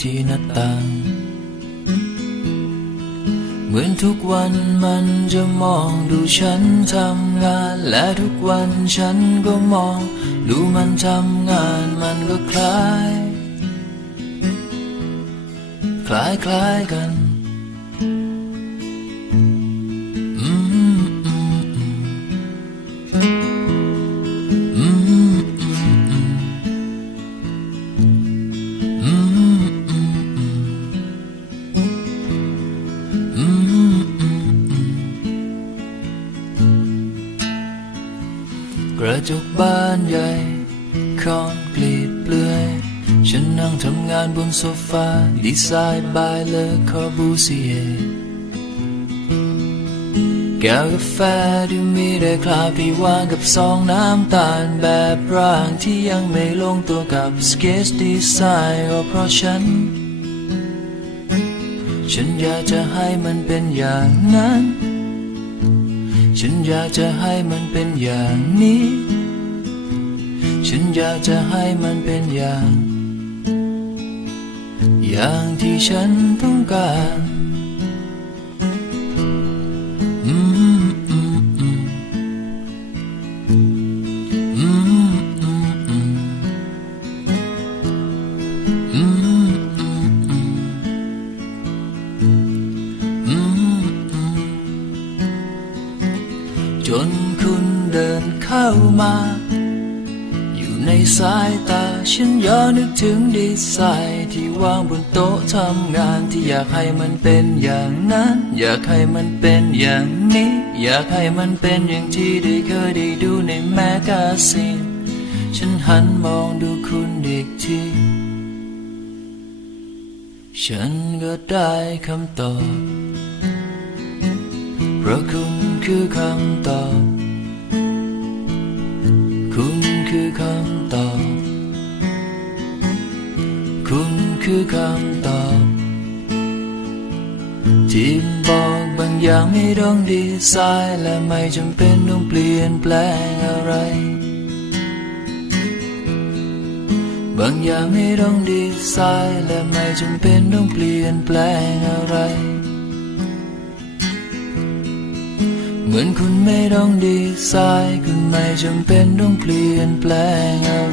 ที่หน้าต่าง เหมือนทุกวันมันจะมองดูฉันทำงาน และทุกวันฉันก็มอง ดูมันทำงานมันก็คล้าย คล้ายคล้ายกัน กระจกบ้านใหญ่คอนกรีตเปลือย ฉันนั่งทำงานบนโซฟา ดีไซน์บายเลอคอบูซีเอแก้วกาแฟที่มีได้คลาพี่วางกับซองน้ำตาลแบบร่างที่ยังไม่ลงตัวกับสเกจดีไซน์ก็เพราะฉัน ฉันอยากจะให้มันเป็นอย่างนั้น ฉันอยากจะให้มันเป็นอย่างนี้ ฉันอยากจะให้มันเป็นอย่าง อย่างที่ฉันต้องการอืมอืมอืม จนคุณเดินเข้ามา อยู่ในสายตาฉันย้อนนึกถึงดีไซน์ที่วางบนโต๊ะทำงานที่อยากให้มันเป็นอย่างนั้น อยากให้มันเป็นอย่างนี้ อยากให้มันเป็นอย่างที่ได้เคยได้ดูในแมกกาซีนฉันหันมองดูคุณอีกที ฉันก็ได้คำตอบ พราะคุณคือคำตอบ คุณคือคำตอบ คุณคือคำตอบที่บอกบางอย่างไม่ต้องดีไซน์และไม่จำเป็นต้องเปลี่ยนแปลงอะไร บางอย่างไม่ต้องดีไซน์และไม่จำเป็นต้องเปลี่ยนแปลงอะไร มือนคุณไม่ต้องดีไซน์คุณไม่จำเป็นต้องเปลี่ยนแปลงอะ